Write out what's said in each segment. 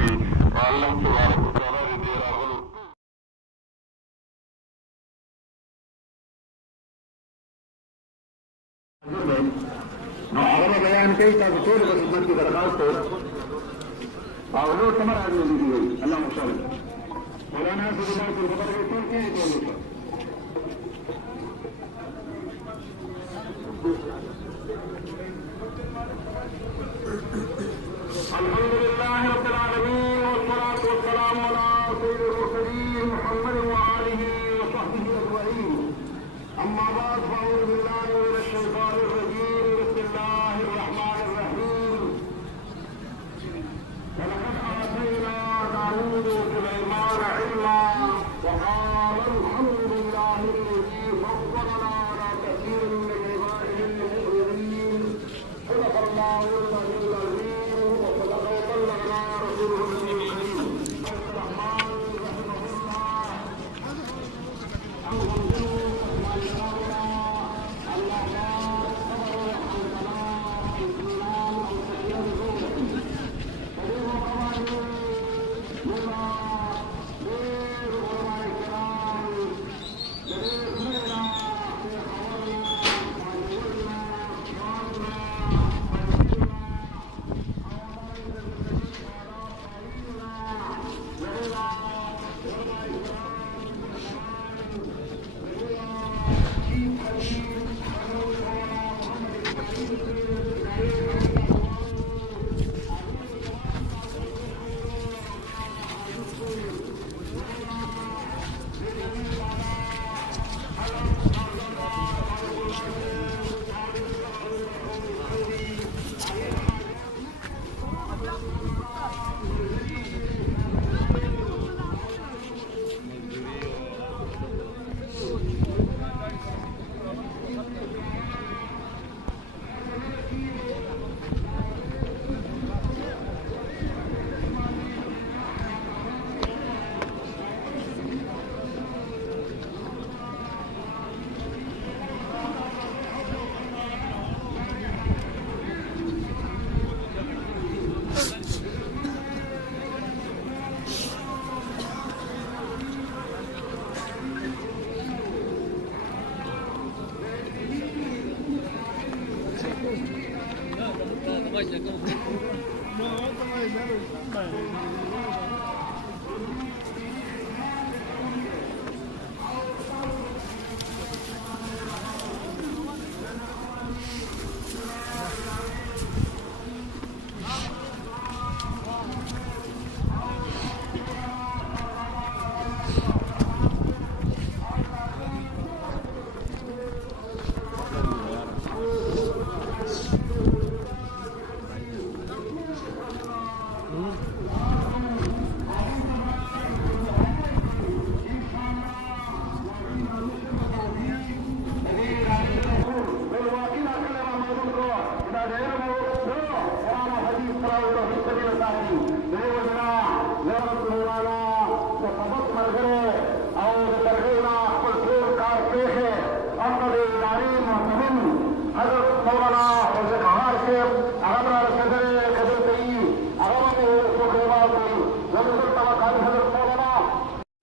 کې الله تبارک وتعالی دې راغلو نو هغه بیان کوي تاسو ټول په خدمت کې درخواست کوئ او نور تمر راځي دي الله مشاور مولانا صلی الله علیه وسلم خبره ټول کې ټول الحمد لله رب العالمين والصلاة والسلام على سيد المرسلين محمد وآله وصحبه أجمعين أما بعد فأعوذ بالله من الشيطان الرجيم بسم الله الرحمن الرحيم ولقد آتينا داوود وسليمان علما وقال الحمد لله الذي فضلنا على كثير من عباده المؤمنين صدق الله العلي العظيم وصدق وبلغنا رسوله النبي الكريم الرحمن رحمه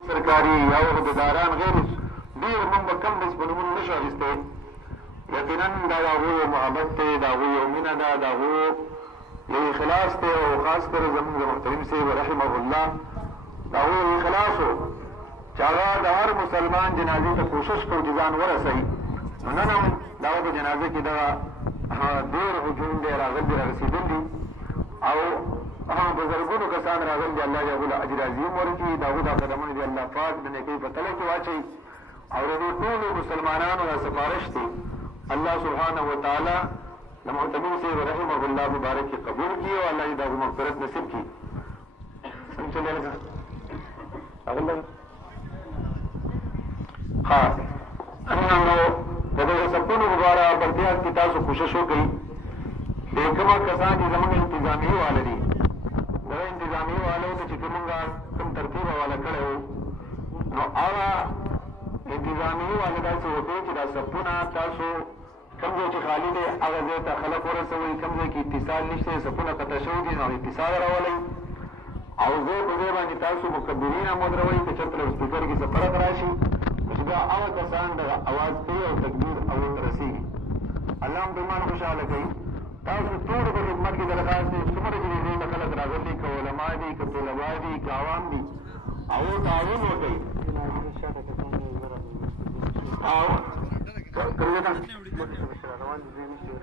سرکاری یا عہدیداران غیر ډېر موږ به کم داسې په نومونو نه شو اخیستی یقینا دا د هغوی یو محبت دی د هغوی یو مینه ده د هغوی یو اخلاص دی او خاص کر زموږ د محترم صاحب رحمه الله د هغوی یو اخلاص و چې هغه د هر مسلمان جنازې ته کوشش کوو چې ځان ورسوي نو نن هم د هغه په جنازه کې دغه ډېر هجوم دی راغلي دي رارسېدل دي او بزرګونو کسان راغلي دي الله جل اجر عظیم ورکړي د هغو دا قدمونه دي الله پاک د نیکۍ په تله کې واچوي او د دې ټولو مسلمانانو دا سفارش دی الله سبحانه وتعالی د محتمین صاحب رحمه الله مبارک کې قبول کړي او الله یې د هغو مغفرت نصیب کړي څنګه چلېږي ها نو د دغه سپونو لپاره بلتیا کې تاسو کوشش وکړئ د کومه کسان چې زموږ انتظامي واله دي دغه انتظامي والو ته چې کومه کوم ترتیب حواله کړی وو نو هغه انتظامي واله داسې وکړي چې دا سپونه تاسو کوم ځای چې خالي دی هغه ځای ته خلک ورسوئ کوم ځای کې اتصال نشته سپونه قطع شوي دي نو اتصال راولئ او زه په دې باندې تاسو مکبرین هم ودروئ که چېرته له سپیکر کې څه فرق راشي چې بیا هغه کسان د اواز کوي او تکبیر او ورته رسېږي. الله هم پیمان خوشحاله کوي. تاسو ټولو په خدمت کې درخواست دی څومره چې دې نه خلک راغلي که علما دي که طلبا دي که عوام دي او تعاون وکړئ.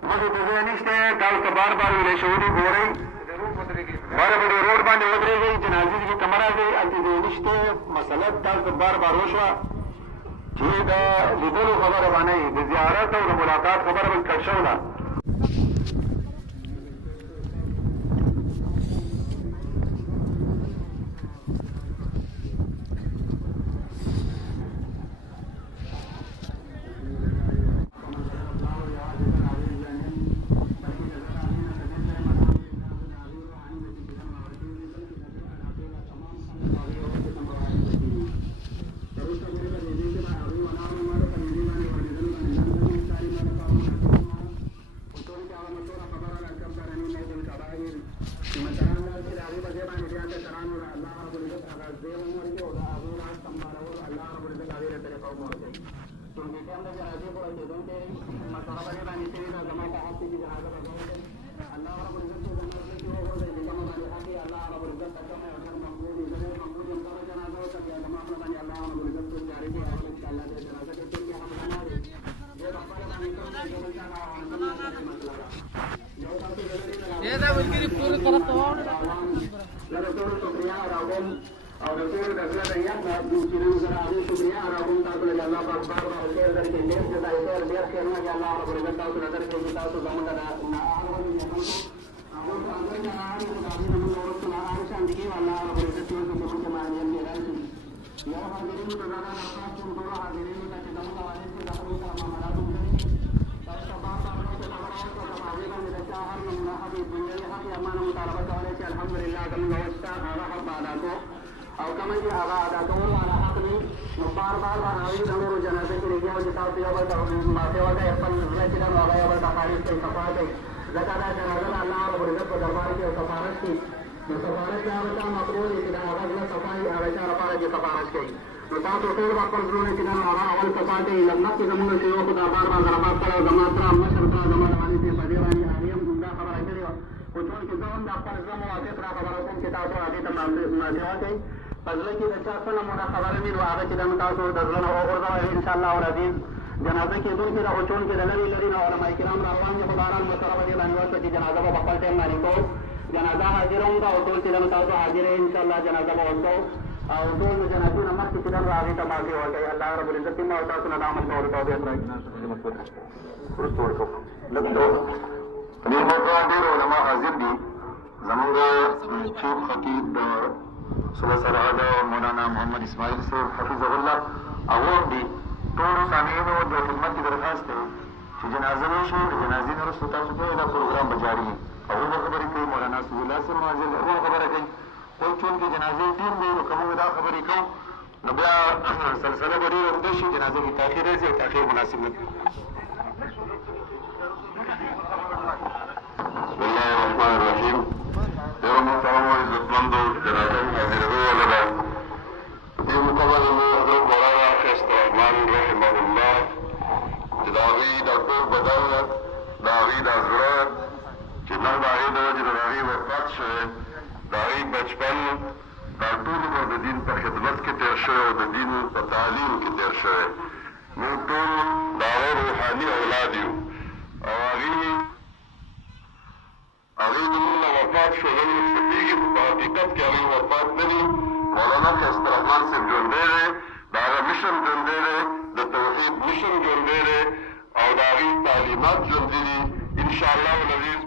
مخې ته ځای نشته. تاسو ته بار بار ویلی شوي ګورئ باره په دې روډ باندې ودرېږئ. جنازې کې که مه راځئ هلته ځای نشته. مسله تاسو ته بار بار وشوه چې د لیدلو خبره به نه وي، د زیارت او د ملاقات خبره به کټ شوله. او کما چې هغه ادا کول والا حق دی نو بار بار هغوی د نورو جنازې کې لګیا چې تاسو یو بل ته معافي وکړئ، خپل زړه چې دی نو هغه یو بل ته خارج کړئ، صفا کړئ. ځکه دا جنازه د الله رب العزت په دربار کې یو سفارش دی. نو سفارش د هغه چا مقبول دی چې د هغه زړه صفا وي، هغه چا لپاره چې سفارش کوي. نو تاسو ټول به خپل زړونه چې دی نو هغه اول صفا کوئ. مخکې زمونږ شیوخو دا بار بار ضربات کړی و، زما تره مشر تره زما د والد صاحب په دې باندې هغې هم همدا خبره کړې وه. خو چون چې زه هم د خپل زړه موافق را خبره کوم چې تاسو هغې ته معافي وکړئ. په زړه کې د چا څه نمونه خبره وي نو هغه چې دنو تاسو د زړه نه وغورځوئ انشاءالله العزیز. جنازه کېدونکې ده خو چون چې د لرې لرې نه علما کرام را روان دي، خو بهرحال مشوره په دې باندې وشوه چې جنازه به په خپل ټایم باندې کوو. جنازه حاضره هم ده او ټول چې دنو تاسو حاضره یې انشاءالله جنازه به ورکوو او ټول د جنازې نه مخکې چې دنو هغې ته معافي ورکوئ. الله رب العزت دې او تاسو نه د عمل کولو توفیق راکړي. په دې موقع ډېر علما حاضر دي. زمونږ چیف خطیب د صلح سرحد مولانا محمد اسماعیل صاحب حفظه الله او هم دي. ټولو سامعینو د خدمت کې درخواست دی چې جنازه وشي، د جنازې نه وروسته تاسو ته دا پروګرام به جاري وي. هغوی به خبرې کوي، مولانا سعید الله صاحب مناظر هغه خبره کوي. خو چونکې جنازې ډېر دی نو که موږ دا خبرې کوو نو بیا سلسله به ډېره اوږده شي، جنازه کې تاخیر راځي او تاخیر مناسب نه کړي. بسم الله الرحمن الرحیم. ډېرو محترمو عزتمندو جنازه حاضرېدو والا ده. دې موقع باندې مو حضرت مولانا خائستہ رحمن رحمه الله چې د هغوی دا ټول بدن د هغوی دا زړه چې نن د هغې د وجې د هغې وفات شوی، د هغې بچپن دا ټول عمر د دین په خدمت کې تېر شوی او د دین په تعلیم کې تېر شوی. موږ ټول د هغه روحاني اولاد یو او هغې زموږ نه وفات شو. نن موږ پوهېږي خو په حقیقت کې هغې وفات نه دي. مولانا خائستہ رحمن صاحب ژوندی دی، د هغه مشن ژوندی دی، د توحید مشن ژوندی دی او د هغې تعلیمات ژوندي دي. انشاءالله العزیز